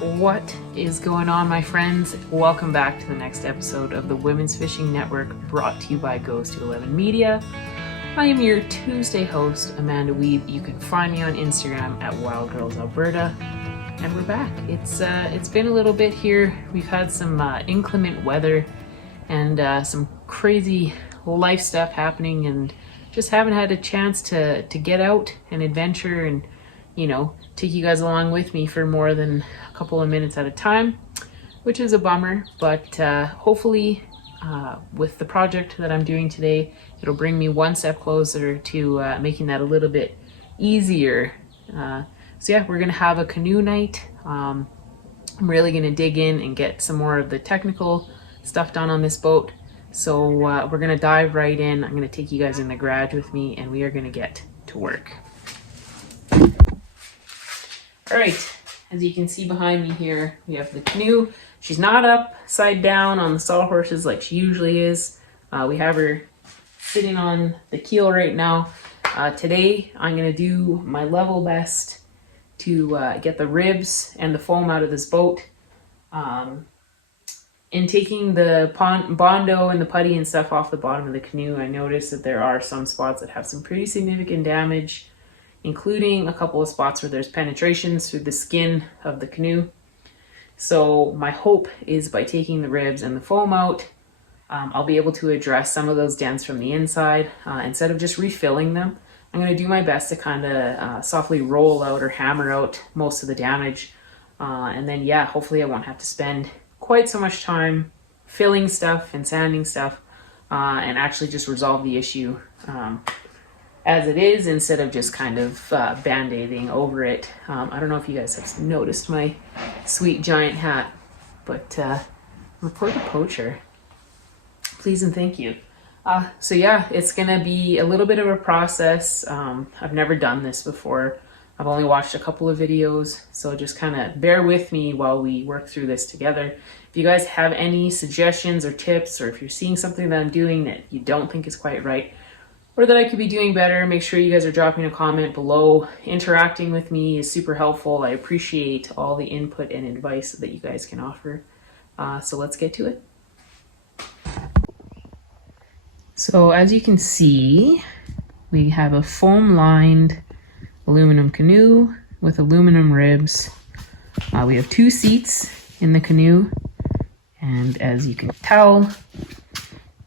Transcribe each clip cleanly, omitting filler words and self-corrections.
What is going on, my friends? Welcome back to the next episode of the Women's Fishing Network, brought to you by Goes to 11 Media. I am your Tuesday host, Amanda Weeb. You can find me on Instagram at Wild Girls Alberta, and we're back. It's been a little bit here. We've had some inclement weather and some crazy life stuff happening, and just haven't had a chance to get out and adventure and, you know, take you guys along with me for more than a couple of minutes at a time, which is a bummer. But hopefully with the project that I'm doing today, it'll bring me one step closer to making that a little bit easier. So yeah, we're gonna have a canoe night. I'm really gonna dig in and get some more of the technical stuff done on this boat. So we're gonna dive right in. I'm gonna take you guys in the garage with me, and we are gonna get to work. All right, as you can see behind me here, we have the canoe. She's not upside down on the sawhorses like she usually is. We have her sitting on the keel right now. Today, I'm gonna do my level best to get the ribs and the foam out of this boat. In taking the bondo and the putty and stuff off the bottom of the canoe, I noticed that there are some spots that have some pretty significant damage, including a couple of spots where there's penetrations through the skin of the canoe. So my hope is by taking the ribs and the foam out, I'll be able to address some of those dents from the inside. Instead of just refilling them, I'm going to do my best to kind of softly roll out or hammer out most of the damage. And then, yeah, hopefully I won't have to spend quite so much time filling stuff and sanding stuff, and actually just resolve the issue as it is, instead of just kind of band-aiding over it. I don't know if you guys have noticed my sweet giant hat, but report a poacher. Please and thank you. So yeah, it's gonna be a little bit of a process. I've never done this before. I've only watched a couple of videos, so just kind of bear with me while we work through this together. If you guys have any suggestions or tips, or if you're seeing something that I'm doing that you don't think is quite right, or that I could be doing better, make sure you guys are dropping a comment below. Interacting with me is super helpful. I appreciate all the input and advice that you guys can offer. So let's get to it. So as you can see, we have a foam-lined aluminum canoe with aluminum ribs. We have 2 seats in the canoe, and as you can tell,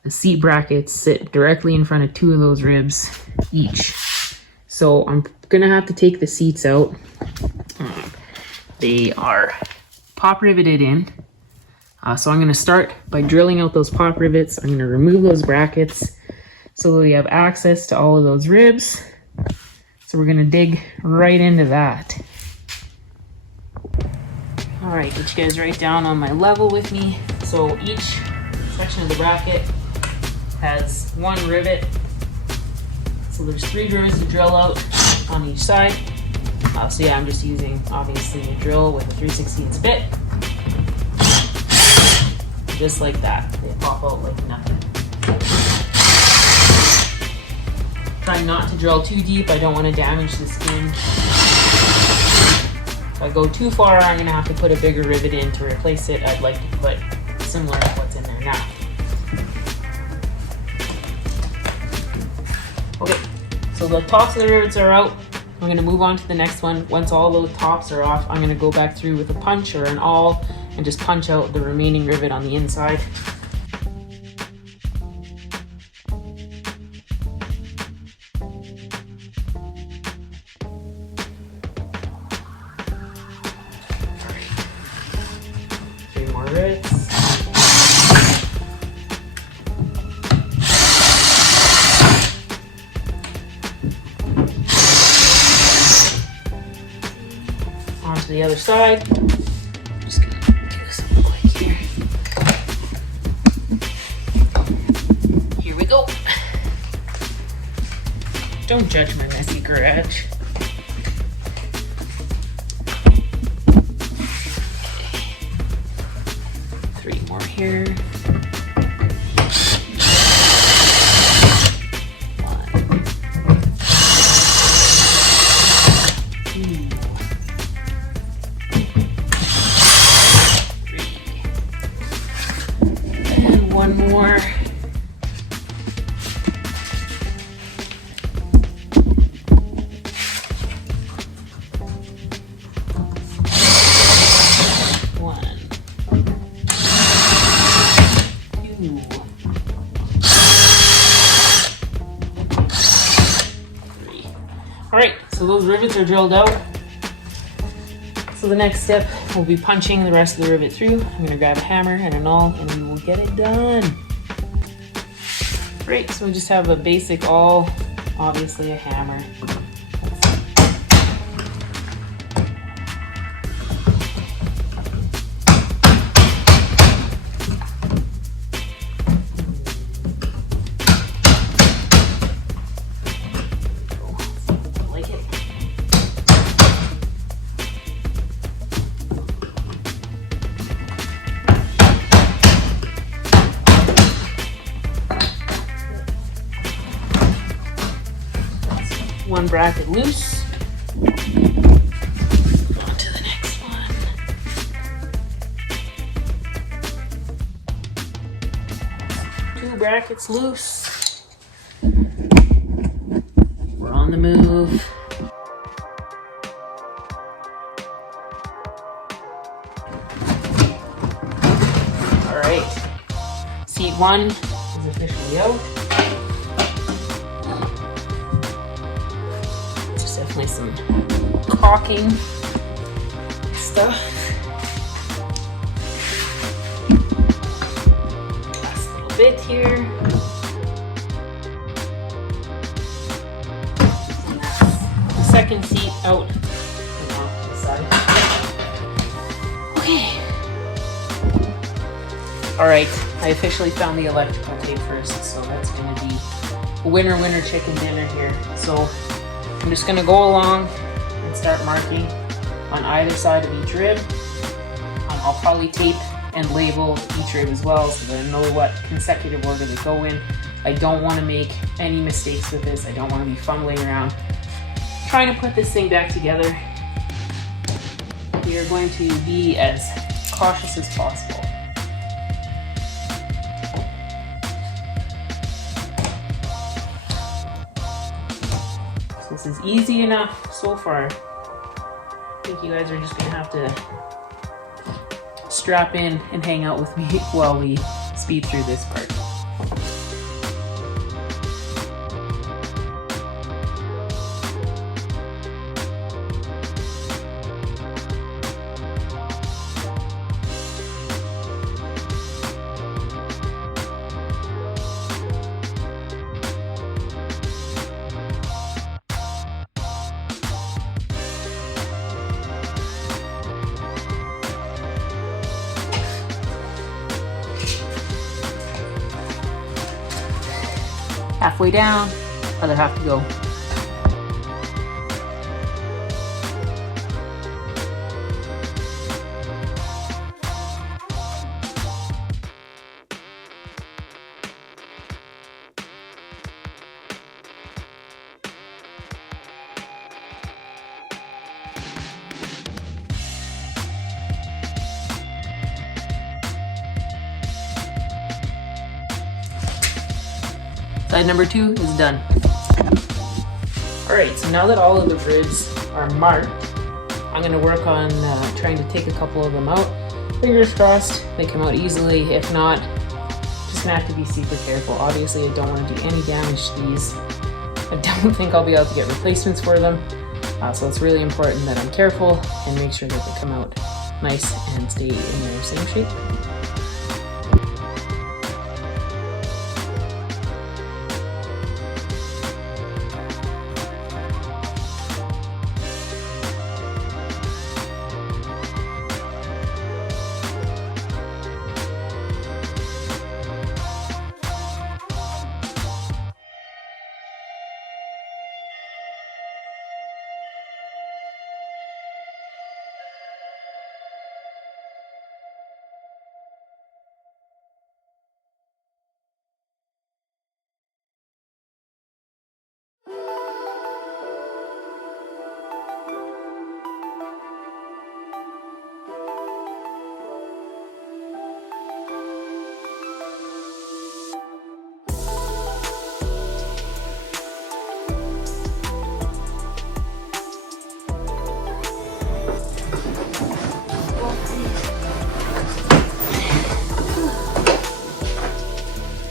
the seat brackets sit directly in front of 2 of those ribs each. So I'm gonna have to take the seats out. They are pop riveted in. So I'm gonna start by drilling out those pop rivets. I'm gonna remove those brackets so that we have access to all of those ribs. So we're gonna dig right into that. All right, get you guys right down on my level with me. So each section of the bracket has 1 rivet. So there's 3 rivets to drill out on each side. So yeah, I'm just using, obviously, a drill with a 3/16 bit. Just like that. They pop out like nothing. Try not to drill too deep. I don't want to damage the skin. If I go too far, I'm going to have to put a bigger rivet in to replace it. I'd like to put similar to what's in there now. Okay, so the tops of the rivets are out. I'm going to move on to the next one. Once all the tops are off, I'm going to go back through with a punch or an awl and just punch out the remaining rivet on the inside. Onto the other side. I'm just gonna do something quick here. Here we go. Don't judge my messy garage. Okay. 3 more here. one more. Alright, so those rivets are drilled out. So the next step will be punching the rest of the rivet through. I'm going to grab a hammer and a awl and we will get it done. Great, so we just have a basic awl, obviously a hammer. One bracket loose. On to the next one. Two brackets loose. We're on the move. All right. Seat one is officially out. Definitely some caulking stuff. Last little bit here. And that's the second seat out and off to the side. Okay. Alright, I officially found the electrical tape first, so that's going to be a winner chicken dinner here. So I'm just going to go along and start marking on either side of each rib. I'll probably tape and label each rib as well so that I know what consecutive order they go in. I don't want to make any mistakes with this. I don't want to be fumbling around trying to put this thing back together. We are going to be as cautious as possible. This is easy enough so far. I think you guys are just gonna have to strap in and hang out with me while we speed through this part. Halfway down, other half to go. Side number 2 is done. Alright, so now that all of the ribs are marked, I'm going to work on trying to take a couple of them out. Fingers crossed they come out easily. If not, just going to have to be super careful. Obviously, I don't want to do any damage to these. I don't think I'll be able to get replacements for them. So it's really important that I'm careful and make sure that they come out nice and stay in their same shape.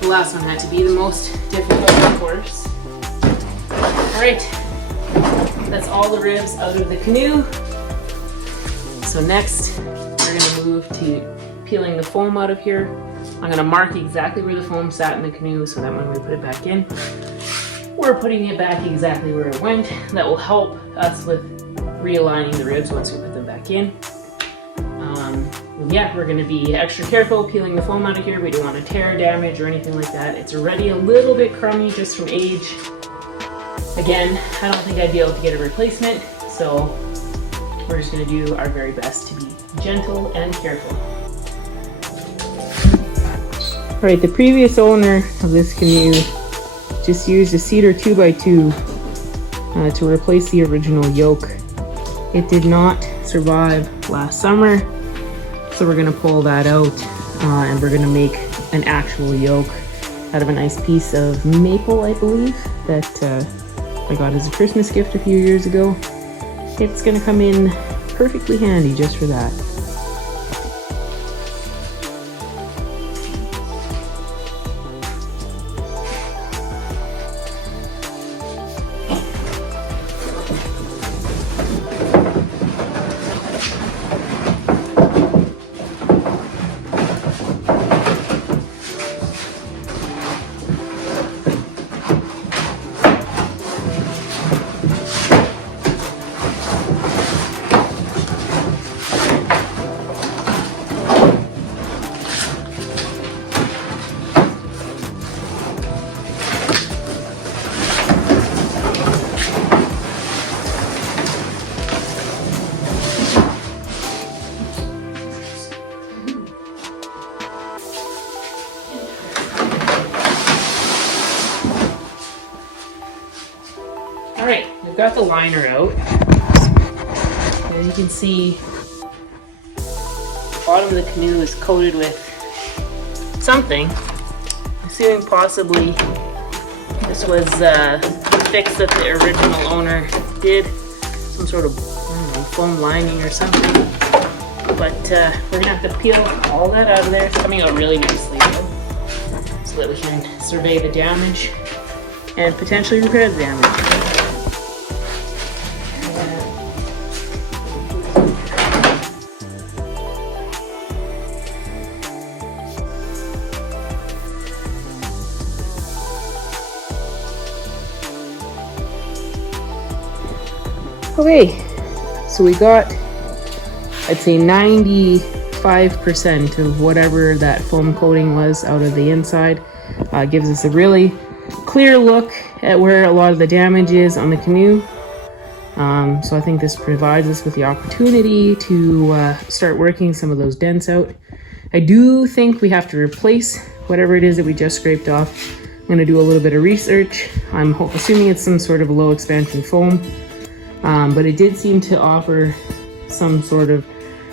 the last one had to be the most difficult, of course. All right, that's all the ribs out of the canoe. So next, we're gonna move to peeling the foam out of here. I'm gonna mark exactly where the foam sat in the canoe so that when we put it back in, we're putting it back exactly where it went. That will help us with realigning the ribs once we put them back in. Yeah, we're gonna be extra careful peeling the foam out of here. We don't want to tear, damage, or anything like that. It's already a little bit crummy just from age. Again, I don't think I'd be able to get a replacement, so we're just gonna do our very best to be gentle and careful. All right, the previous owner of this canoe just used a cedar 2x2 to replace the original yoke. It did not survive last summer. So we're gonna pull that out and we're gonna make an actual yoke out of a nice piece of maple, I believe, that I got as a Christmas gift a few years ago. It's gonna come in perfectly handy just for that. Alright, we've got the liner out. As you can see, the bottom of the canoe is coated with something. I'm assuming possibly this was a fix that the original owner did. Some sort of, I don't know, foam lining or something. But we're gonna have to peel all that out of there. It's coming out really nicely though, so that we can survey the damage and potentially repair the damage. Okay, so we got, I'd say 95% of whatever that foam coating was out of the inside. Gives us a really clear look at where a lot of the damage is on the canoe. So I think this provides us with the opportunity to start working some of those dents out. I do think we have to replace whatever it is that we just scraped off. I'm going to do a little bit of research. I'm assuming it's some sort of low expansion foam. But it did seem to offer some sort of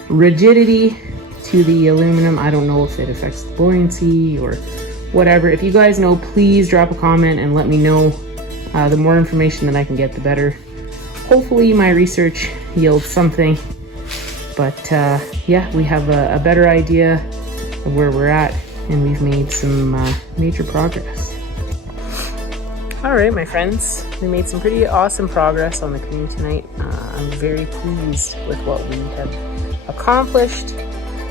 rigidity to the aluminum. I don't know if it affects the buoyancy or whatever. If you guys know, please drop a comment and let me know. The more information that I can get, the better. Hopefully my research yields something. But yeah, we have a better idea of where we're at, and we've made some major progress. All right, my friends, we made some pretty awesome progress on the canoe tonight. I'm very pleased with what we have accomplished.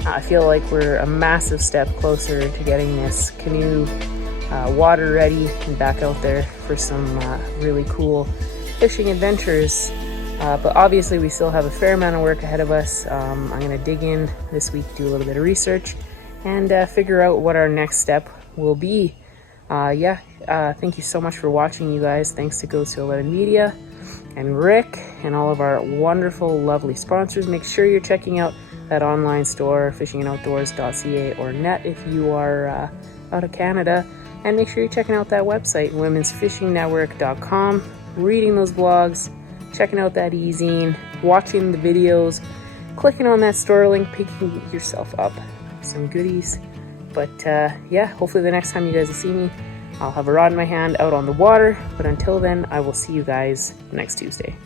I feel like we're a massive step closer to getting this canoe water ready and back out there for some really cool fishing adventures. But obviously we still have a fair amount of work ahead of us. I'm gonna dig in this week, do a little bit of research, and figure out what our next step will be. Thank you so much for watching, you guys. Thanks to Goes to 11 Media and Rick and all of our wonderful, lovely sponsors. Make sure you're checking out that online store, fishingandoutdoors.ca or net if you are out of Canada. And make sure you're checking out that website, womensfishingnetwork.com, reading those blogs, checking out that e-zine, watching the videos, clicking on that store link, picking yourself up some goodies. But yeah, hopefully the next time you guys will see me, I'll have a rod in my hand out on the water. But until then, I will see you guys next Tuesday.